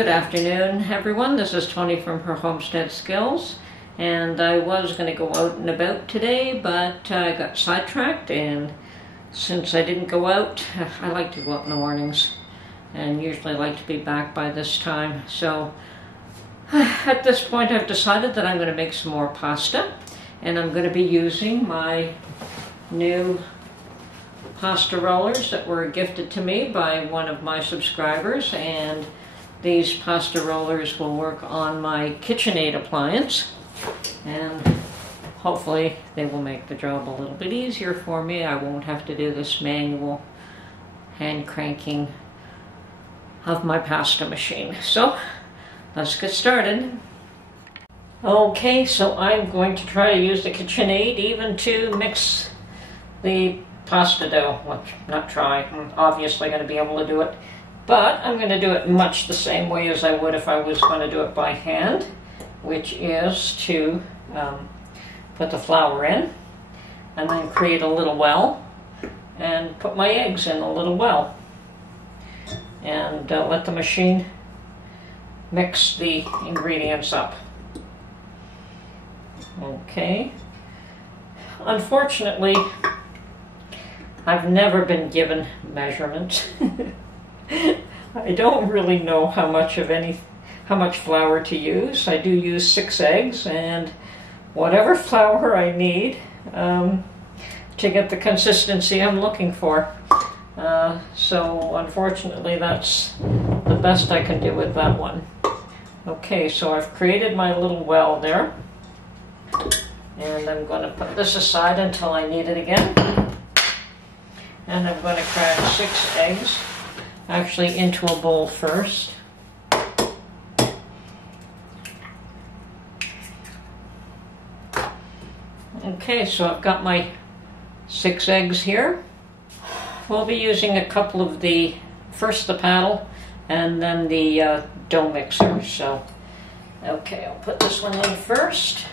Good afternoon, everyone. This is Tony from her Homestead Skills, and I was going to go out and about today, but I got sidetracked, and since I didn't go out, I like to go out in the mornings and usually like to be back by this time. So at this point I've decided that I'm going to make some more pasta, and I'm going to be using my new pasta rollers that were gifted to me by one of my subscribers, and these pasta rollers will work on my KitchenAid appliance, and hopefully they will make the job a little bit easier for me. I won't have to do this manual hand cranking of my pasta machine. So let's get started. Okay, so I'm going to try to use the KitchenAid even to mix the pasta dough. Well, not try, I'm obviously going to be able to do it, but I'm going to do it much the same way as I would if I was going to do it by hand, which is to put the flour in and then create a little well and put my eggs in a little well and let the machine mix the ingredients up. Okay. Unfortunately, I've never been given measurements. I don't really know how much flour to use. I do use 6 eggs and whatever flour I need to get the consistency I'm looking for. So unfortunately that's the best I can do with that one. Okay, so I've created my little well there, and I'm going to put this aside until I need it again. And I'm going to crack 6 eggs, actually into a bowl first. Okay, so I've got my 6 eggs here. We'll be using a couple of first the paddle and then the dough mixer. So, okay, I'll put this one in first.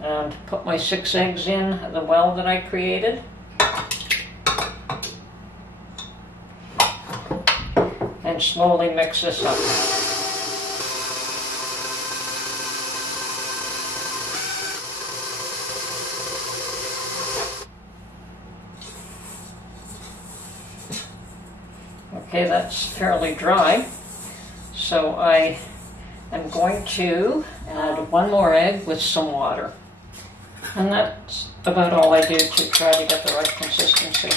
And put my 6 eggs in the well that I created. And slowly mix this up. Okay, that's fairly dry. So I am going to add 1 more egg with some water. And that's about all I do to try to get the right consistency.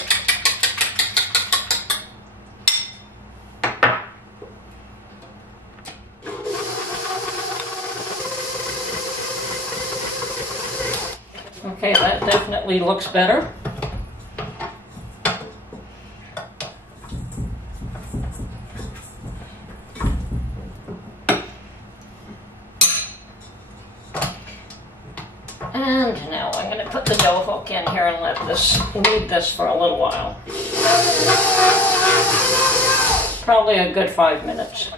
Okay, that definitely looks better. And now I'm going to put the dough hook in here and knead this for a little while. Probably a good 5 minutes.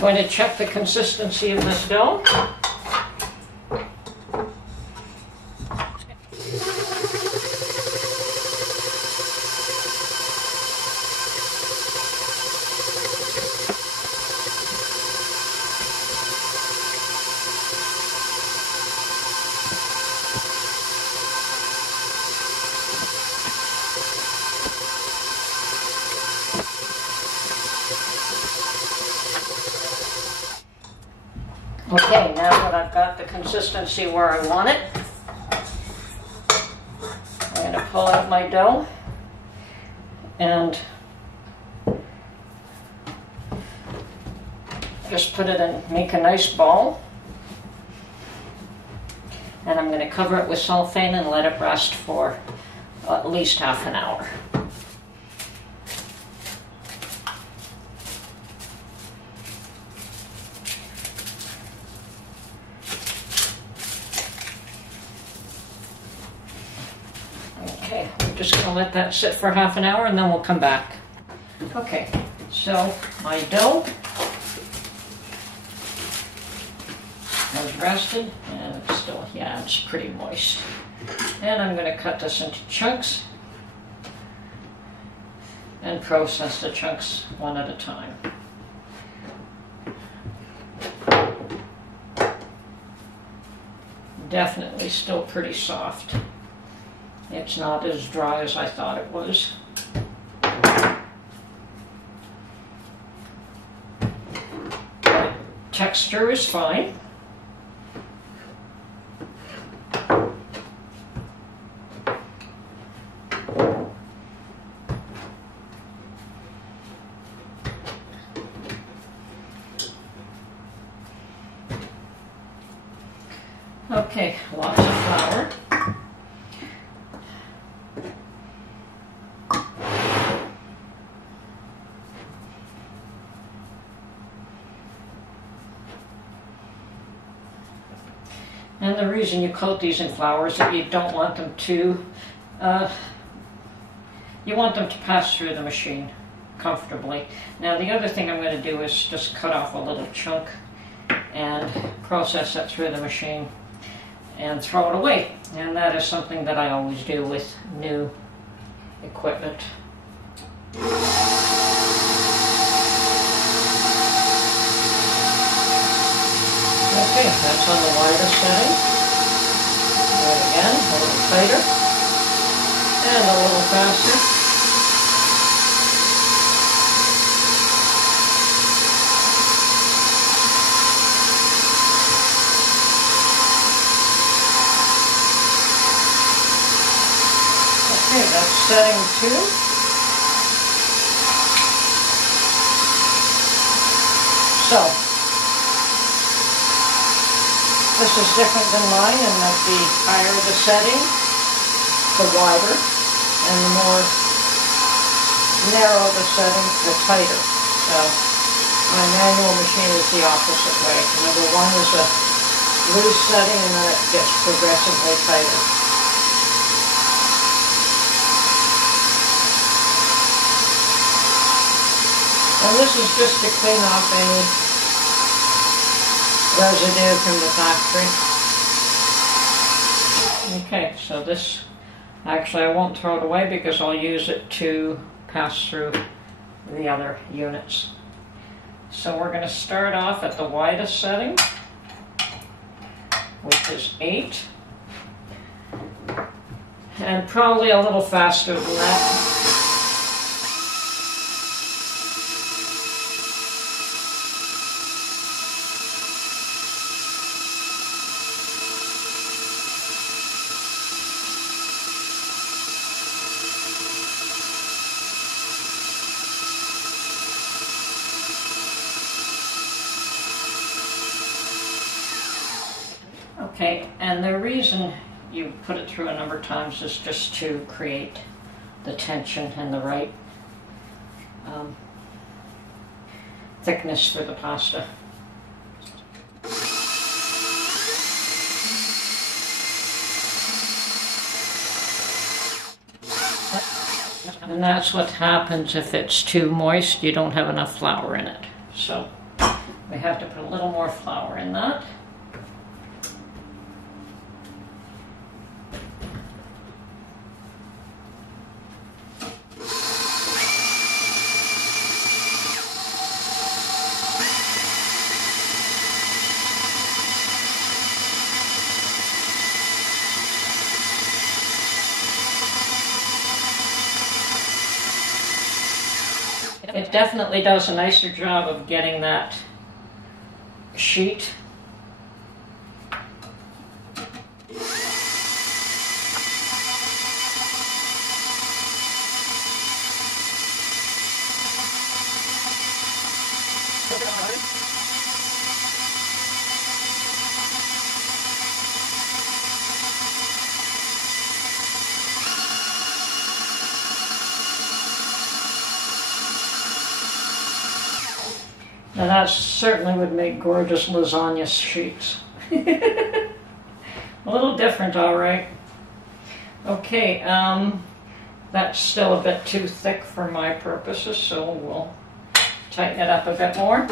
I'm going to check the consistency of this dough. Okay, now that I've got the consistency where I want it, I'm going to pull out my dough and just put it in, make a nice ball. And I'm going to cover it with cellophane and let it rest for at least half an hour. let that sit for half an hour and then we'll come back. Okay, so my dough has rested and it's still, yeah, it's pretty moist. And I'm going to cut this into chunks and process the chunks one at a time. Definitely still pretty soft. It's not as dry as I thought it was. But texture is fine. Okay, lots of flour. And the reason you coat these in flour is that you don't want them to, you want them to pass through the machine comfortably. Now the other thing I'm going to do is just cut off a little chunk and process that through the machine and throw it away. And that is something that I always do with new equipment. Okay, that's on the wider setting. Do it again, a little tighter and a little faster. Okay, that's setting 2. So, this is different than mine in that the higher the setting, the wider, and the more narrow the setting, the tighter. So, my manual machine is the opposite way. Number 1 is a loose setting and then it gets progressively tighter. And this is just to clean off any residue from the factory. Okay, so this, actually I won't throw it away because I'll use it to pass through the other units. So we're going to start off at the widest setting, which is 8. And probably a little faster than that. Okay, and the reason you put it through a number of times is just to create the tension and the right thickness for the pasta. And that's what happens if it's too moist, you don't have enough flour in it. So we have to put a little more flour in that. It definitely does a nicer job of getting that sheet. Now that certainly would make gorgeous lasagna sheets. A little different, all right. Okay, That's still a bit too thick for my purposes, so we'll tighten it up a bit more.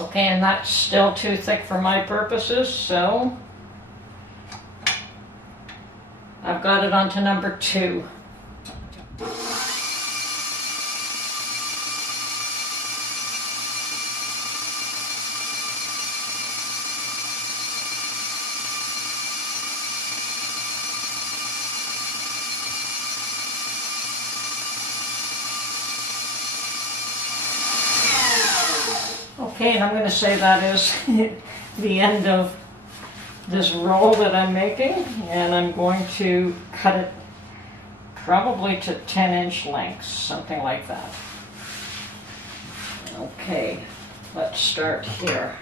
Okay, and that's still too thick for my purposes, so I've got it onto number 2. Okay, and I'm going to say that is the end of this roll that I'm making, and I'm going to cut it probably to 10-inch lengths, something like that. Okay, let's start here.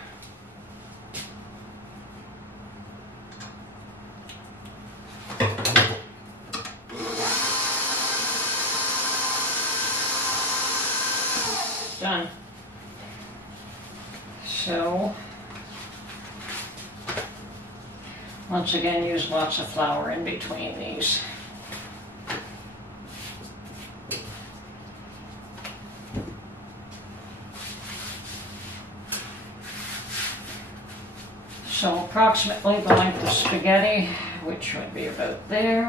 Done. So, once again, use lots of flour in between these. So approximately the length of spaghetti, which would be about there.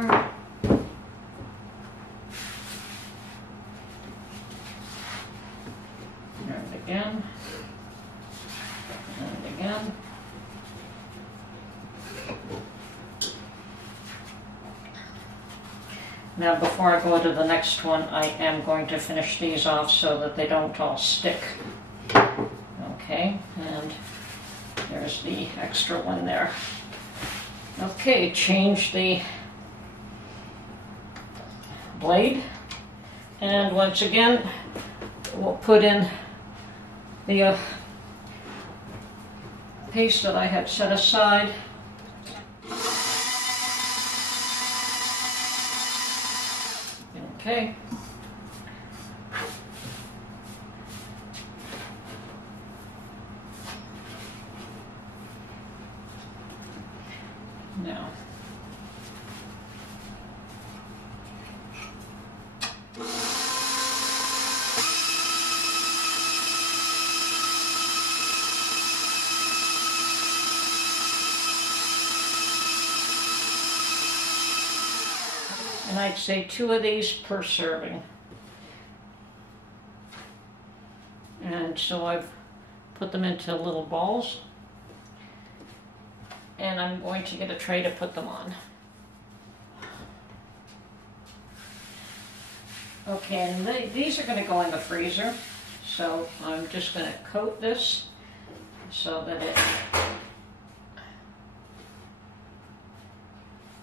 And again. And again. Now before I go to the next one, I am going to finish these off so that they don't all stick. Okay, and there's the extra one there. Okay, change the blade. And once again, we'll put in the paste that I had set aside. Okay. Now. And I'd say 2 of these per serving. And so I've put them into little balls. And I'm going to get a tray to put them on. Okay, and these are going to go in the freezer. So I'm just going to coat this so that it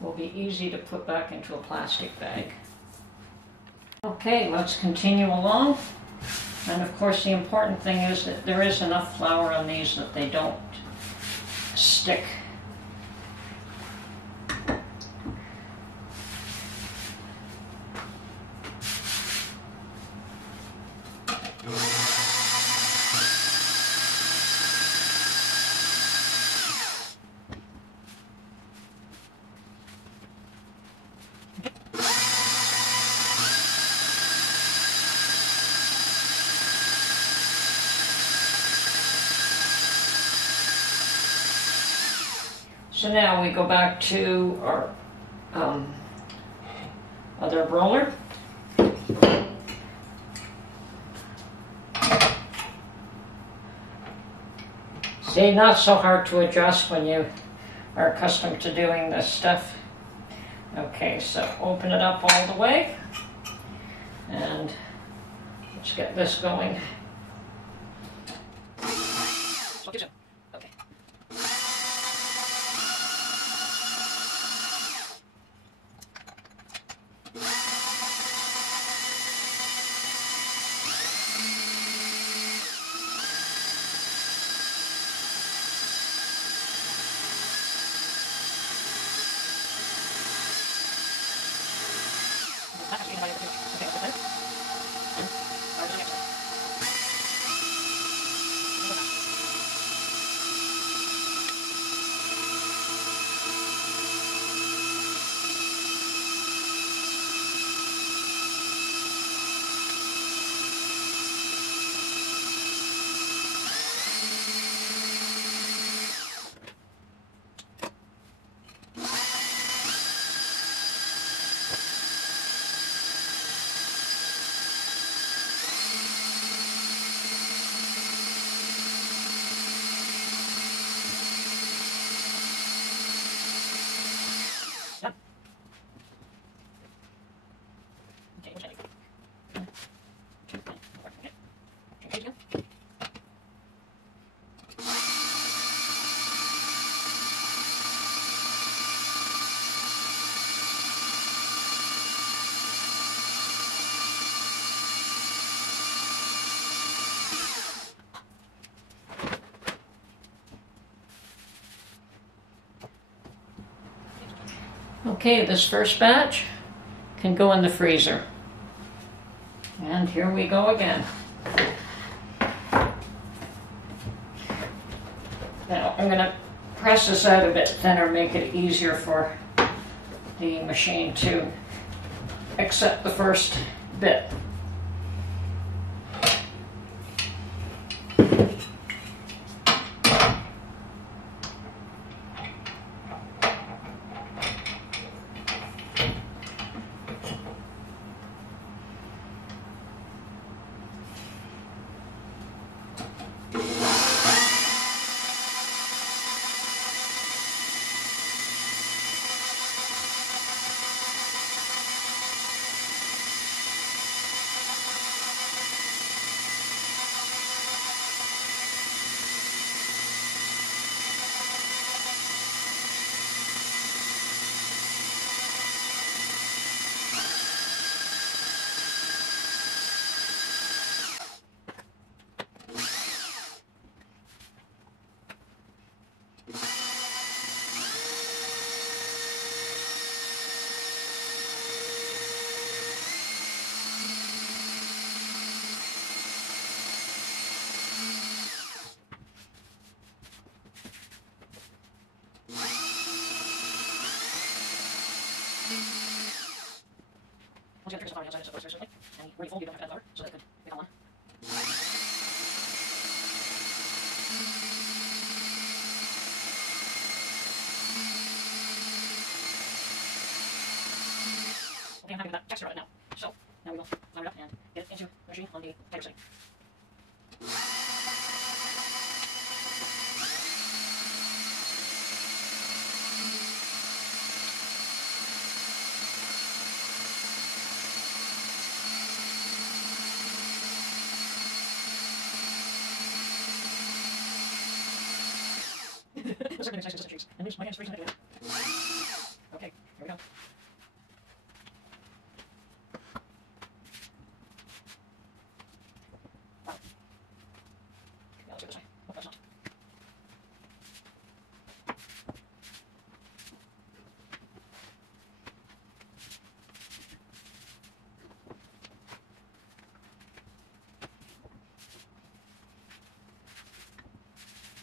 will be easy to put back into a plastic bag. Okay, let's continue along. And of course the important thing is that there is enough flour on these that they don't stick. So now we go back to our other roller. See, not so hard to adjust when you are accustomed to doing this stuff. Okay, so open it up all the way, and let's get this going. Okay. Okay, this first batch can go in the freezer. And here we go again. Now I'm going to press this out a bit thinner, make it easier for the machine to accept the first bit. Once you get the flour on the outside, it's certainly. And where you fold, you don't have to add flour, so that could become one. Okay, I'm happy with that texture right now. So, now we will flour it up and get it into the machine on the tighter setting. This certainly makes nice consistent shapes. And my hand's freezing anyway. Okay, here we go. Wow. Yeah, let's go this way. Oh, that's not.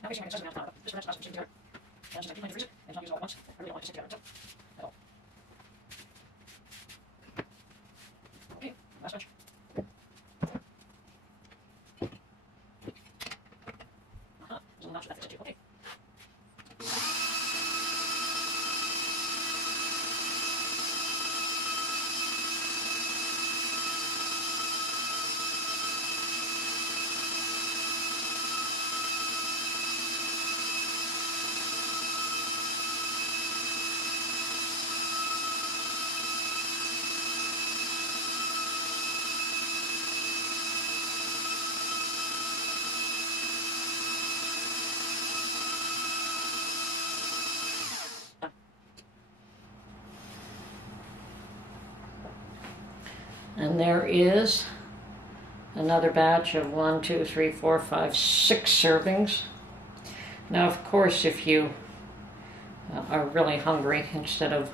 Now basically I can size it down. This prevents us from sticking together. And since I do plan to freeze it, and not use it all at once, I really don't want it to stick together at all. Okay, last batch. There's a notch that fits it too. Okay. And there is another batch of 1, 2, 3, 4, 5, 6 servings. Now, of course, if you are really hungry, instead of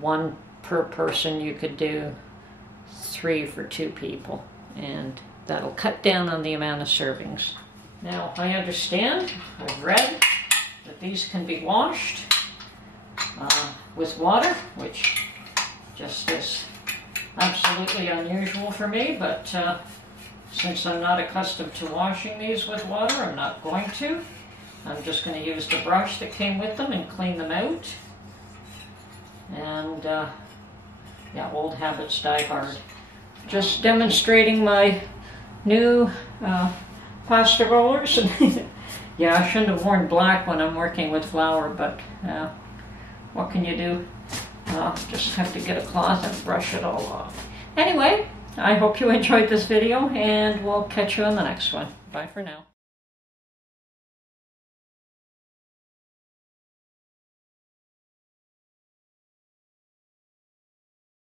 1 per person, you could do 3 for 2 people, and that'll cut down on the amount of servings. Now, I understand, I've read that these can be washed with water, which just is absolutely unusual for me, but since I'm not accustomed to washing these with water, I'm not going to. I'm just going to use the brush that came with them and clean them out. And yeah, old habits die hard. Just demonstrating my new pasta rollers. Yeah, I shouldn't have worn black when I'm working with flour, but what can you do? Just have to get a cloth and brush it all off. Anyway, I hope you enjoyed this video, and we'll catch you on the next one. Bye for now.